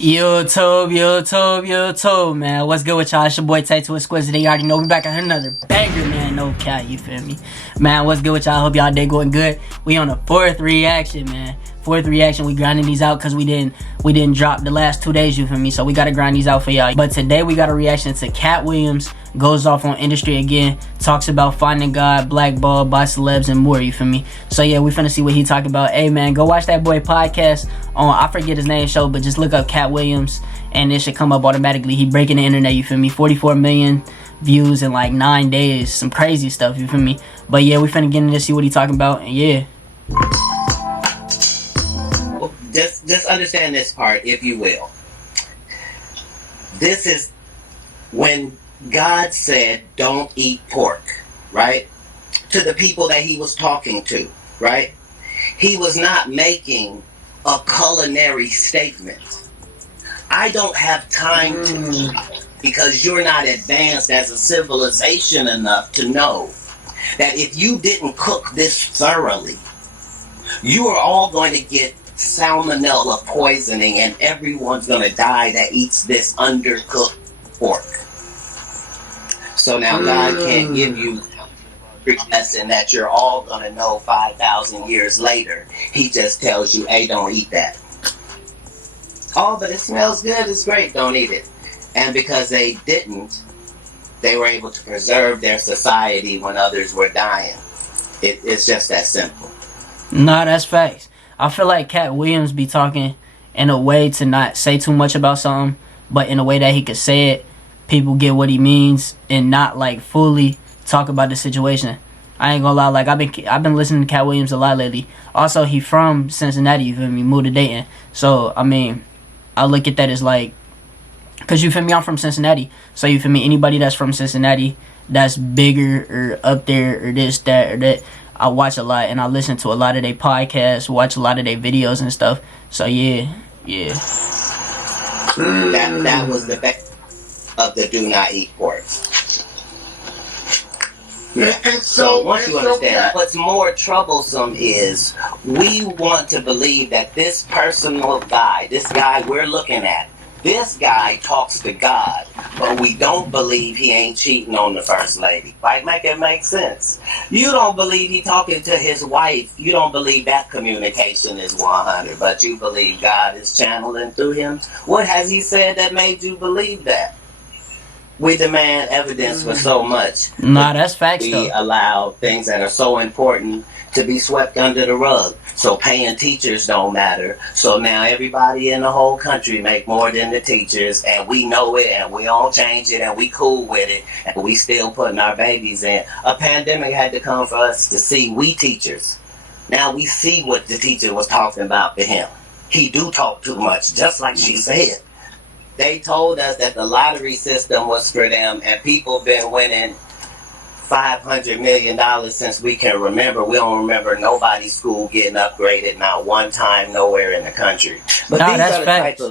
YouTube, man. What's good with y'all? It's your boy Tay2Exquisite. You already know we back at another banger, man. No Katt, you feel me? Man, what's good with y'all? Hope y'all day going good. We on a fourth reaction, man. Fourth reaction. We grinding these out because we didn't drop the last 2 days, you feel me? So we gotta grind these out for y'all. But today we got a reaction to Katt Williams. Goes off on industry again, talks about finding God, blackballed by celebs and more, you feel me? So yeah, we finna see what he talk about. Hey man, go watch that boy podcast on, I forget his name show, but just look up Katt Williams and it should come up automatically. He breaking the internet, you feel me? 44 million views in like 9 days, some crazy stuff, you feel me? But yeah, we finna get in to see what he talking about, and yeah. Just understand this part, if you will. This is when God said, don't eat pork, right? To the people that he was talking to, right? He was not making a culinary statement. I don't have time to, because you're not advanced as a civilization enough to know that if you didn't cook this thoroughly, you are all going to get salmonella poisoning and everyone's going to die that eats this undercooked pork. So now God can't give you a lesson that you're all going to know 5,000 years later. He just tells you, hey, don't eat that. Oh, but it smells good. It's great. Don't eat it. And because they didn't, they were able to preserve their society when others were dying. It's just that simple. Nah, that's facts. I feel like Katt Williams be talking in a way to not say too much about something, but in a way that he could say it, people get what he means, and not like fully talk about the situation. I ain't gonna lie, like I've been listening to Katt Williams a lot lately. Also, he from Cincinnati, you feel me? Moved to Dayton. So I mean, I look at that as like, cause you feel me, I'm from Cincinnati. So you feel me, anybody that's from Cincinnati that's bigger or up there or this, that, or that, I watch a lot and I listen to a lot of their podcasts, watch a lot of their videos and stuff. So yeah. That was the best of the do not eat pork. And so once you understand, what's more troublesome is we want to believe that this personal guy, this guy we're looking at, this guy talks to God, but we don't believe he ain't cheating on the first lady. Like, make it make sense. You don't believe he talking to his wife. You don't believe that communication is 100, but you believe God is channeling through him. What has he said that made you believe that? We demand evidence for so much. Nah, that's facts though. We allow things that are so important to be swept under the rug. So paying teachers don't matter. So now everybody in the whole country make more than the teachers, and we know it, and we don't change it, and we cool with it, and we still putting our babies in. A pandemic had to come for us to see we teachers. Now we see what the teacher was talking about to him. He do talk too much, just like she said. They told us that the lottery system was for them, and people been winning $500 million since we can remember. We don't remember nobody's school getting upgraded, not one time, nowhere in the country. But nah, that's facts.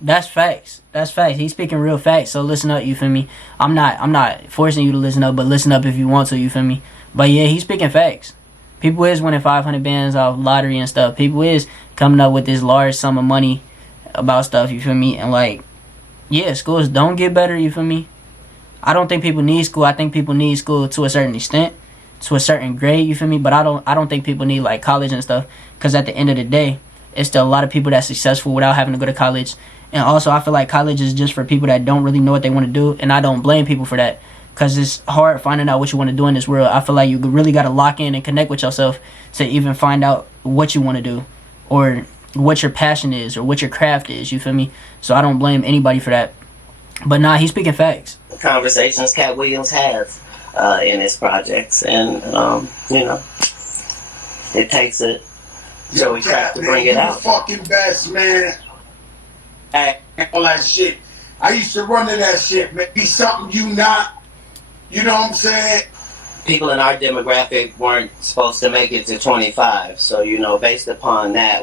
That's facts. That's facts. He's speaking real facts. So listen up, you feel me? I'm not forcing you to listen up, but listen up if you want to, you feel me? But yeah, he's speaking facts. People is winning 500 bands off lottery and stuff. People is coming up with this large sum of money about stuff, you feel me? And like, yeah, schools don't get better, you feel me? I don't think people need school. I think people need school to a certain extent, to a certain grade, you feel me? But I don't think people need like college and stuff, because at the end of the day, it's still a lot of people that's successful without having to go to college. And also, I feel like college is just for people that don't really know what they want to do, and I don't blame people for that, because it's hard finding out what you want to do in this world. I feel like you really got to lock in and connect with yourself to even find out what you want to do, or what your passion is, or what your craft is, you feel me? So I don't blame anybody for that. But nah, he's speaking facts. Conversations Katt Williams has in his projects, and you know, it takes it. So we try to bring it out. The fucking best, man. Hey. All that shit. I used to run to that shit, man. Be something you not. You know what I'm saying? People in our demographic weren't supposed to make it to 25, so you know, based upon that,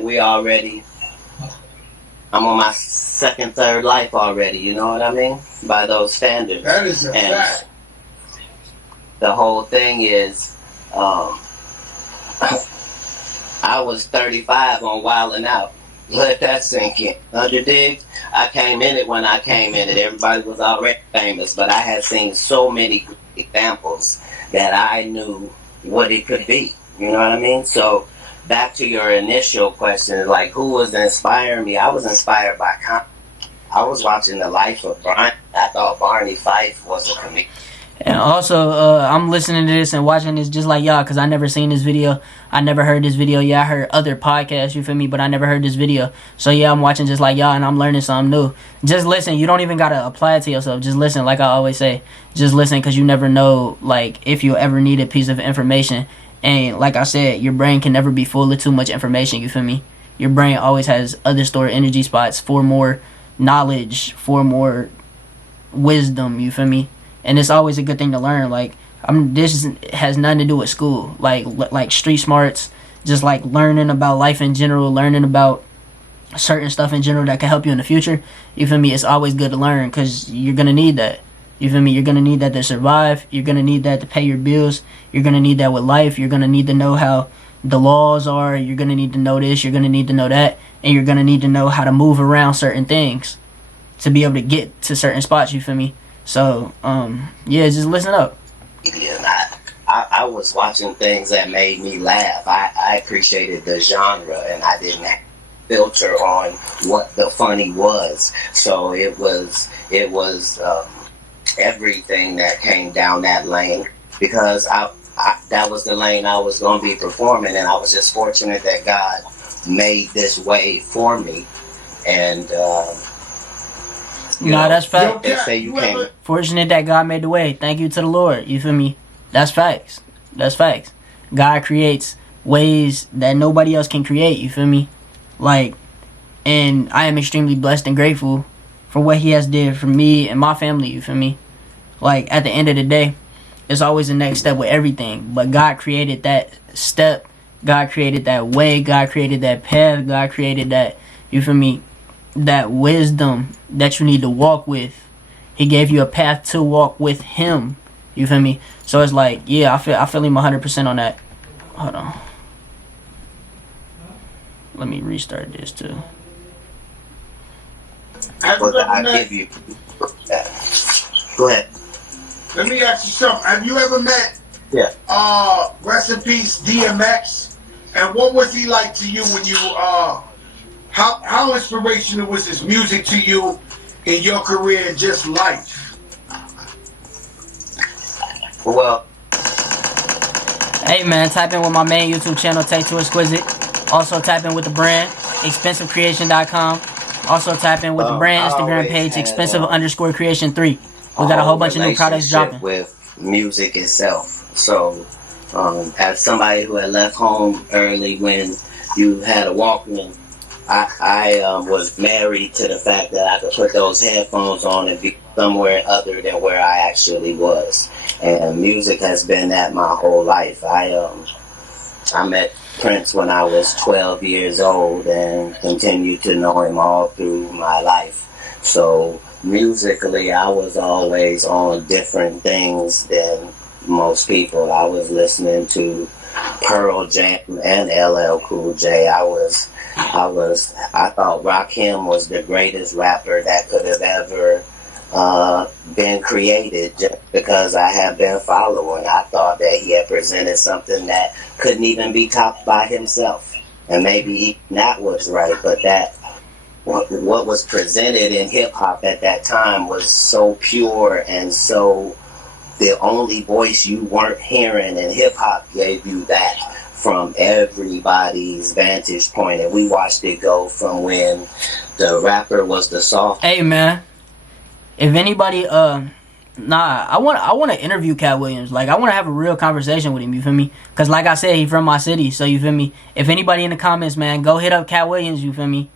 I'm on my second, third life already, you know what I mean? By those standards. That is a fact. The whole thing is, I was 35 on Wildin' Out. Let that sink in. Dig? I came in it when I came in it. Everybody was already famous, but I had seen so many examples that I knew what it could be. You know what I mean? So back to your initial question, like who was inspiring me? I was inspired by I was watching the life of Barney. I thought Barney Fife was a comedian. And also, I'm listening to this and watching this just like y'all, because I never seen this video. I never heard this video. Yeah, I heard other podcasts, you feel me? But I never heard this video. So yeah, I'm watching just like y'all, and I'm learning something new. Just listen. You don't even got to apply it to yourself. Just listen, like I always say. Just listen, because you never know, like, if you ever need a piece of information. And like I said, your brain can never be full of too much information, you feel me? Your brain always has other stored energy spots for more knowledge, for more wisdom, you feel me? And it's always a good thing to learn. Like, this has nothing to do with school. Like street smarts, just like learning about life in general, learning about certain stuff in general that can help you in the future. You feel me? It's always good to learn, because you're gonna need that. You feel me? You're gonna need that to survive. You're gonna need that to pay your bills. You're gonna need that with life. You're gonna need to know how the laws are. You're gonna need to know this. You're gonna need to know that, and you're gonna need to know how to move around certain things to be able to get to certain spots. You feel me? So, yeah, just listen up. And I was watching things that made me laugh. I appreciated the genre, and I didn't have to filter on what the funny was. So it was everything that came down that lane, because that was the lane I was going to be performing, and I was just fortunate that God made this way for me. And that's fact. They say you can't. Fortunate that God made the way. Thank you to the Lord. You feel me? That's facts. That's facts. God creates ways that nobody else can create. You feel me? Like, and I am extremely blessed and grateful for what He has did for me and my family. You feel me? Like, at the end of the day, it's always the next step with everything. But God created that step. God created that way. God created that path. God created that, you feel me, that wisdom that you need to walk with. He gave you a path to walk with Him. You feel me? So it's like, yeah, I feel Him 100% on that. Hold on. Let me restart this too. I give you. Go ahead. Let me ask you something. Have you ever met? Yeah. Rest in peace, DMX. And what was he like to you when you how inspirational was his music to you in your career and just life? Well, hey man, type in with my main YouTube channel, Tay2Exquisite. Also type in with the brand, expensivecreation.com. Also type in with the brand Instagram page, expensive_creation3. We got a whole bunch of new products dropping. With music itself. So, as somebody who had left home early when you had a Walkman, I was married to the fact that I could put those headphones on and be somewhere other than where I actually was. And music has been that my whole life. I met Prince when I was 12 years old and continued to know him all through my life. So musically, I was always on different things than most people. I was listening to Pearl Jam and LL Cool J. I thought Rakim was the greatest rapper that could have ever been created, just because I have been following. I thought that he had presented something that couldn't even be topped by himself. And maybe even that was right, but that what was presented in hip-hop at that time was so pure, and so the only voice you weren't hearing, and hip-hop gave you that from everybody's vantage point. And we watched it go from when the rapper was the soft. Hey man, if anybody I want to interview Katt Williams. Like, I want to have a real conversation with him, you feel me? Because like I said, he from my city, so you feel me? If anybody in the comments, man, go hit up Katt Williams, you feel me?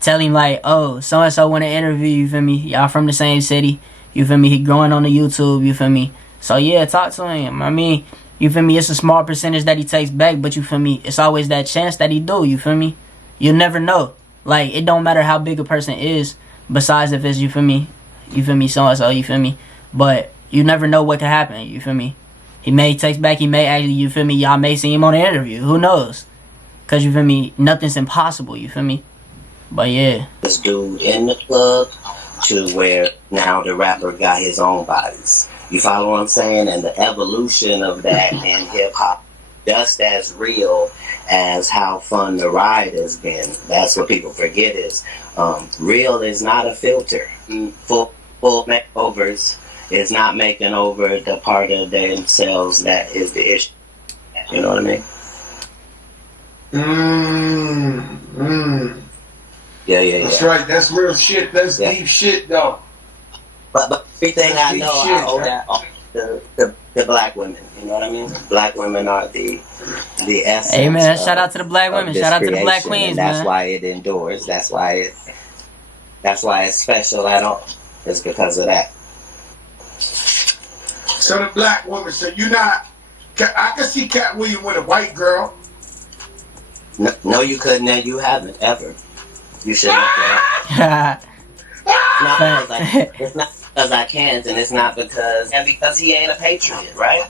Tell him like, oh, so-and-so want to interview, you feel me? Y'all from the same city, you feel me? He growing on the YouTube, you feel me? So yeah, talk to him. I mean, you feel me? It's a small percentage that he takes back, but you feel me? It's always that chance that he do, you feel me? You'll never know. Like, it don't matter how big a person is, besides if it's, you feel me? You feel me? So-and-so, you feel me? But you never know what could happen, you feel me? He may text back, he may actually, you feel me? Y'all may see him on the interview, who knows? Because, you feel me? Nothing's impossible, you feel me? But yeah, this dude in the club to where now the rapper got his own bodies. You follow what I'm saying? And the evolution of that in hip hop, just as real as how fun the ride has been. That's what people forget is real is not a filter. Full makeovers is not making over the part of themselves that is the issue. You know what I mean? Yeah. That's right. That's real shit. That's deep shit, though. But everything That's I deep know, shit, I owe man. that all to the black women. You know what I mean? Black women are the essence. hey man, of, shout out to the black of women. this Shout out to the black creation, queens, and that's man. why it endures. That's why it's special at all. It's because of that. So the black woman, so you're not. I can see Katt Williams with a white girl. No, you couldn't, and you haven't ever. You shouldn't have. It's not because I can't, and it's not because he ain't a patriot, right?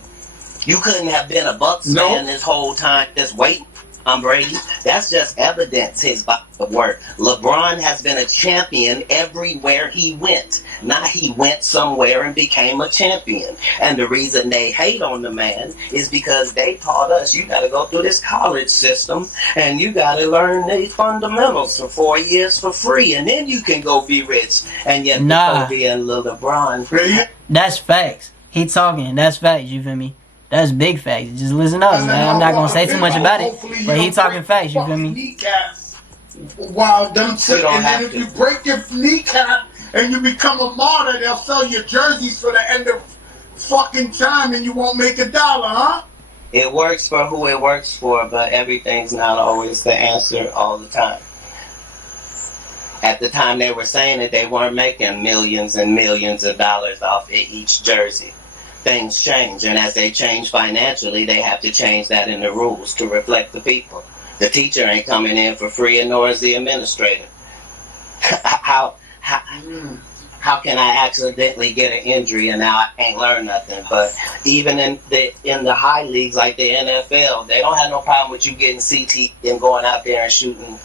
You couldn't have been a Bucks fan this whole time, just waiting on Brady. That's just evidence his body of work. LeBron has been a champion everywhere he went. Not he went somewhere and became a champion. And the reason they hate on the man is because they taught us you got to go through this college system and you got to learn these fundamentals for 4 years for free, and then you can go be rich. And yet Kobe and LeBron. That's facts. He talking. That's facts. You feel me? That's big facts. Just listen up, man. I'm not gonna say too much about it, but he talking facts. You feel me? Wow, and then if you break your kneecap and you become a martyr, they'll sell your jerseys for the end of fucking time, and you won't make $1, huh? It works for who it works for, but everything's not always the answer all the time. At the time they were saying that they weren't making millions and millions of dollars off each jersey. Things change, and as they change financially, they have to change that in the rules to reflect the people. The teacher ain't coming in for free, and nor is the administrator. How can I accidentally get an injury and now I can't learn nothing? But even in the high leagues like the NFL, they don't have no problem with you getting CT and going out there and shooting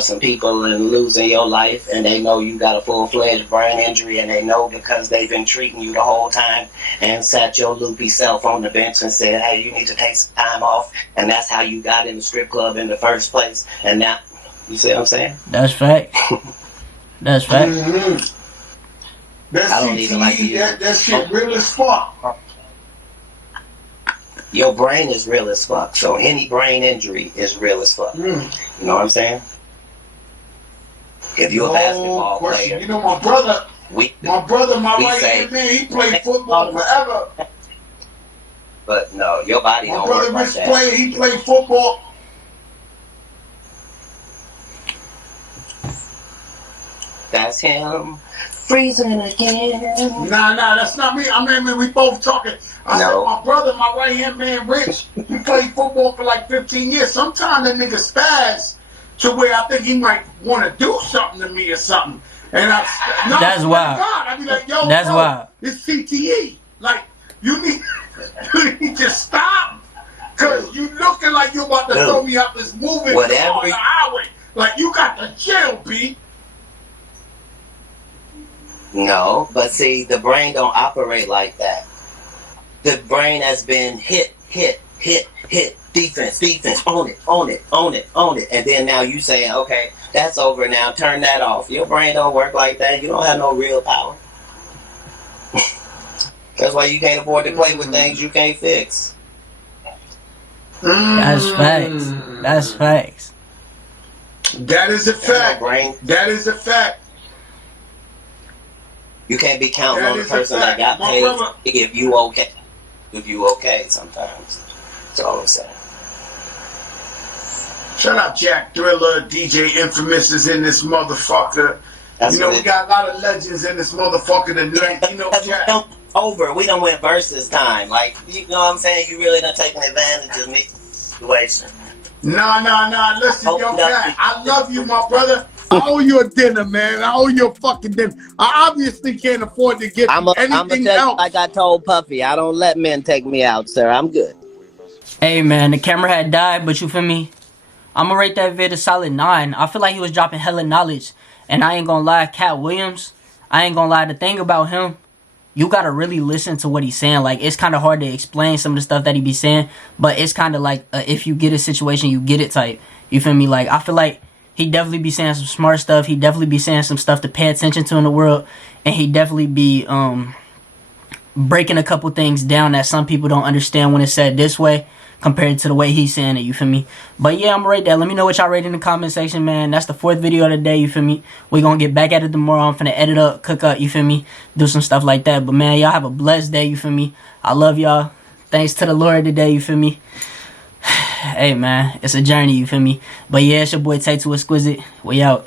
some people and losing your life, and they know you got a full-fledged brain injury, and they know because they've been treating you the whole time and sat your loopy self on the bench and said, hey, you need to take some time off, and that's how you got in the strip club in the first place. And now, you see what I'm saying? That's fact. That's fact. That's I don't even like to use that shit real as fuck. Your brain is real as fuck, so any brain injury is real as fuck. You know what I'm saying? If you're a basketball player, you know my brother, my right hand man, he played football forever. But no, your body don't work like that. My brother, he played football. That's him freezing again. Nah, that's not me. I mean, we both talking. I said my brother, my right hand man, Rich, he played football for like 15 years. Sometimes that nigga spaz to where I think he might want to do something to me or something. And that's wild. God, I be like, yo, that's wild. It's CTE. Like, you need to stop. Cause you looking like you about to throw me up this moving on the highway. Like you got the chill, B. No, but see, the brain don't operate like that. The brain has been hit, defense, own it. And then now you saying, okay, that's over now, turn that off. Your brain don't work like that. You don't have no real power. That's why you can't afford to play with things you can't fix. That's facts. That's facts. That is a fact. That is a fact. You can't be counting on the person that got paid if you okay. If you okay sometimes. That's all I'm saying. Shout out Jack Thriller, DJ Infamous is in this motherfucker. That's we got a lot of legends in this motherfucker tonight. You know, Jack. Over. We done went versus time. Like, you know what I'm saying? You really done taking advantage of me situation. Nah. Listen, yo, Jack, I love you, my brother. I owe you a dinner, man. I owe you a fucking dinner. I obviously can't afford to get anything else. Like I told Puffy, I don't let men take me out, sir. I'm good. Hey, man, the camera had died, but you feel me? I'm gonna rate that vid a solid 9. I feel like he was dropping hella knowledge. And I ain't gonna lie, Katt Williams, I ain't gonna lie, the thing about him, you gotta really listen to what he's saying. Like, it's kind of hard to explain some of the stuff that he be saying, but it's kind of like if you get a situation, you get it type. You feel me? Like, I feel like he definitely be saying some smart stuff. He definitely be saying some stuff to pay attention to in the world, and he definitely be breaking a couple things down that some people don't understand when it's said this way compared to the way he's saying it, you feel me? But yeah, I'm gonna rate that. Let me know what y'all rate in the comment section, man. That's the 4th video of the day, you feel me? We gonna get back at it tomorrow. I'm finna edit up, cook up, you feel me? Do some stuff like that. But man, y'all have a blessed day, you feel me? I love y'all. Thanks to the Lord today, you feel me? Hey man, it's a journey, you feel me? But yeah, it's your boy Tay2Exquisite. We out.